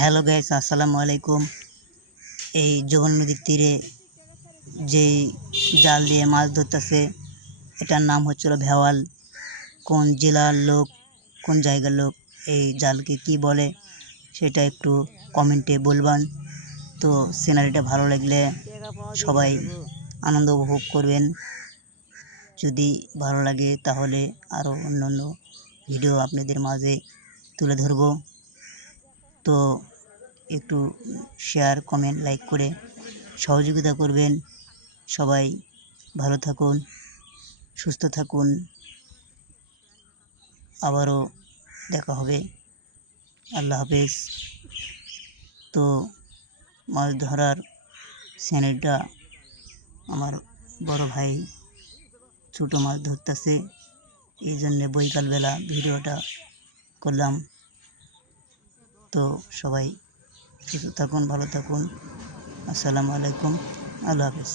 Hello guys, আসসালামু আলাইকুম। এই যমুনা নদীর তীরে যেই জাল দিয়ে মাছ ধরতেছে, এটার নাম হচ্ছিল ভেওয়াল। কোন জেলার লোক, কোন জায়গার লোক এই জালকে কি বলে সেটা একটু কমেন্টে বলবেন। তো সিনারিটা ভালো লাগলে সবাই আনন্দ উপভোগ করবেন। যদি ভালো লাগে তাহলে আরও অন্যান্য ভিডিও আপনাদের মাঝে তুলে ধরব। তো একটু শেয়ার, কমেন্ট, লাইক করে সহযোগিতা করবেন। সবাই ভালো থাকুন, সুস্থ থাকুন। আবারও দেখা হবে। আল্লাহ হাফেজ। তো মাছ ধরার চ্যানেলটা আমার বড় ভাই ছোটো মাছ ধরতেছে, এই জন্যে বৈকালবেলা ভিডিওটা করলাম। তো সবাই সুস্থ থাকুন, ভালো থাকুন। আসসালামু আলাইকুম, আল্লাহ হাফেজ।